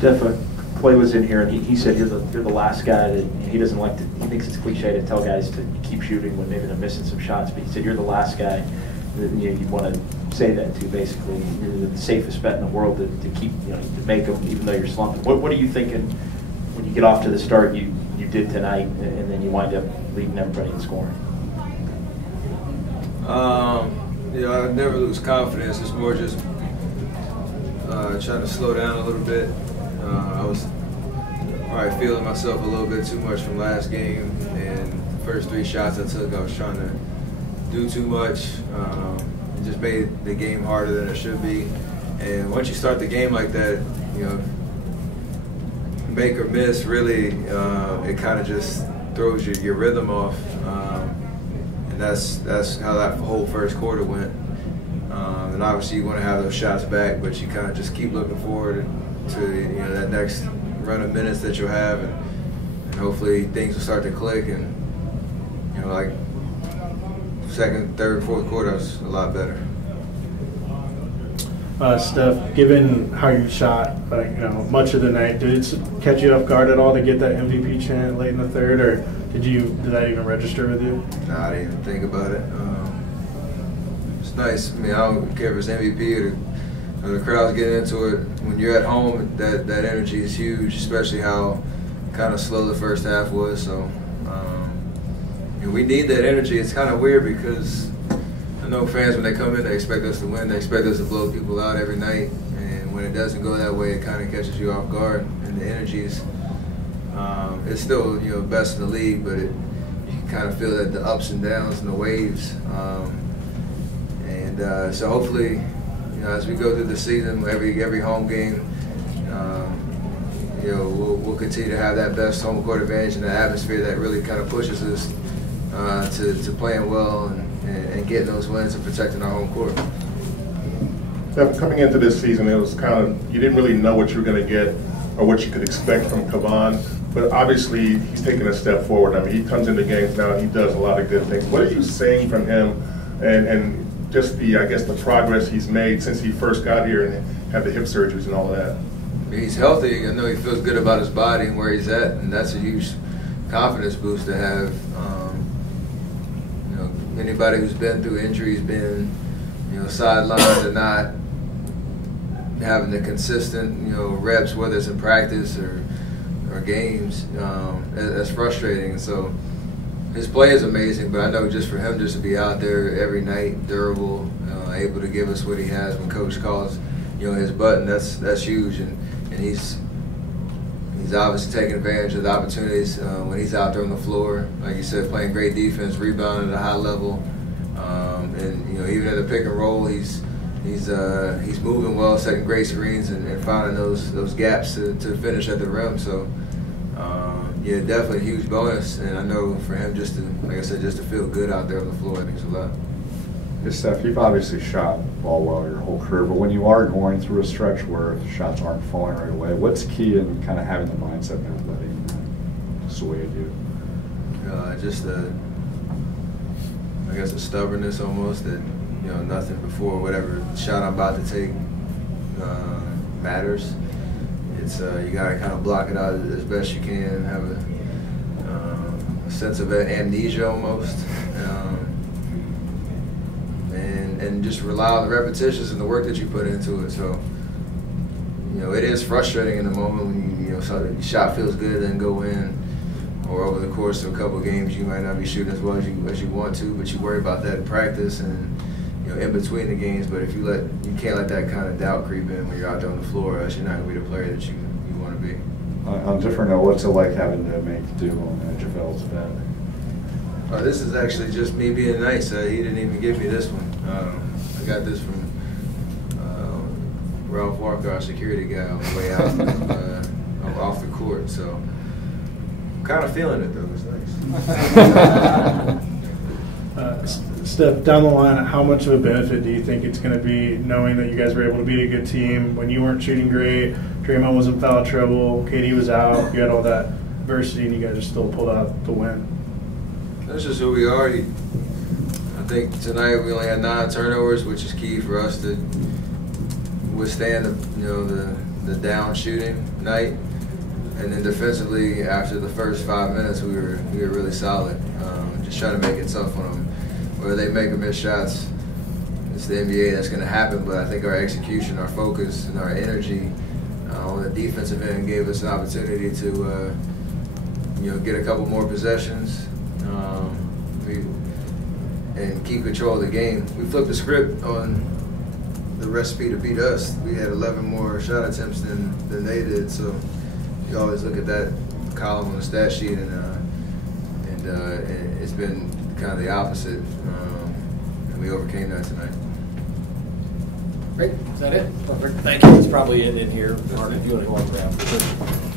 Steph, Klay was in here, and he said you're the last guy that he doesn't like to. He thinks it's cliche to tell guys to keep shooting when maybe they're missing some shots. But he said you're the last guy that you want to say that to. Basically, you're the safest bet in the world to keep to make them, even though you're slumping. What are you thinking when you get off to the start you did tonight, and then you wind up leading everybody in scoring? I never lose confidence. It's more just trying to slow down a little bit. I was probably feeling myself a little bit too much from last game, and the first 3 shots I took, I was trying to do too much. It just made the game harder than it should be. And once you start the game like that, make or miss, really, it kind of just throws your rhythm off. And that's how that whole first quarter went. And obviously you want to have those shots back, but you kind of just keep looking forward to that next run of minutes that you'll have, and hopefully things will start to click, and like second, third, fourth quarter was a lot better. Steph, given how you shot much of the night, did it catch you off guard at all to get that MVP chant late in the third, or did that even register with you? Nah, I didn't even think about it. It's nice. I mean, I don't care if it's MVP or the crowd's getting into it. When you're at home, that energy is huge, especially how kind of slow the first half was. So we need that energy. It's kind of weird because I know fans, when they come in, they expect us to win. They expect us to blow people out every night. And when it doesn't go that way, it kind of catches you off guard. And the energy is it's still best in the league, but you can kind of feel that the ups and downs and the waves. So hopefully, as we go through the season, every home game, we'll continue to have that best home court advantage and the atmosphere that really kind of pushes us to playing well and getting those wins and protecting our home court. Yeah, coming into this season, it was kind of, you didn't really know what you were going to get or what you could expect from Kevon, but obviously he's taken a step forward. I mean, he comes into games now and he does a lot of good things. What are you saying from him and just the progress he's made since he first got here and had the hip surgeries and all of that? He's healthy. I know he feels good about his body and where he's at, and that's a huge confidence boost to have. Anybody who's been through injuries, been sidelined or not having the consistent reps, whether it's in practice or games, that's frustrating. So his play is amazing, but I know just for him just to be out there every night, durable, able to give us what he has when coach calls his button, that's huge, and he's obviously taking advantage of the opportunities when he's out there on the floor. Like you said, playing great defense, rebounding at a high level, and even in the pick and roll, he's moving well, setting great screens, and finding those gaps to finish at the rim. So yeah, definitely a huge bonus, and I know for him just to feel good out there on the floor, I think it's a lot. Yes, Steph, you've obviously shot ball well your whole career, but when you are going through a stretch where shots aren't falling right away, what's key in kind of having the mindset not letting that sway you? Just a stubbornness almost, that nothing before whatever shot I'm about to take matters. It's you gotta kind of block it out as best you can, have a sense of amnesia almost. And just rely on the repetitions and the work that you put into it. So, it is frustrating in the moment when so the shot feels good and go in, or over the course of a couple of games you might not be shooting as well as you want to, but you worry about that in practice and in between the games. But if you can't let that kind of doubt creep in when you're out there on the floor, else you're not going to be the player that you want to be. On a different note, what's it like having to make do on JaVale's bed? This is actually just me being nice. He didn't even give me this one. I got this from Ralph Walker, our security guy, on the way out off the court. So I'm kind of feeling it, though. It's nice. Steph, down the line, how much of a benefit do you think it's going to be knowing that you guys were able to beat a good team when you weren't shooting great, Draymond was in foul trouble, KD was out, you had all that adversity, and you guys just still pulled out the win? That's just who we are. I think tonight we only had 9 turnovers, which is key for us to withstand the down shooting night, and then defensively after the first 5 minutes we were really solid. Just trying to make it tough on them. Whether they make or miss shots, it's the NBA, that's going to happen. But I think our execution, our focus, and our energy on the defensive end gave us an opportunity to get a couple more possessions and keep control of the game. We flipped the script on the recipe to beat us. We had 11 more shot attempts than they did. So you always look at that column on the stat sheet, and it's been kind of the opposite, and we overcame that tonight. Great. Is that it? Perfect. Thank you. That's probably it in here. Martin, if you want to go on the ground.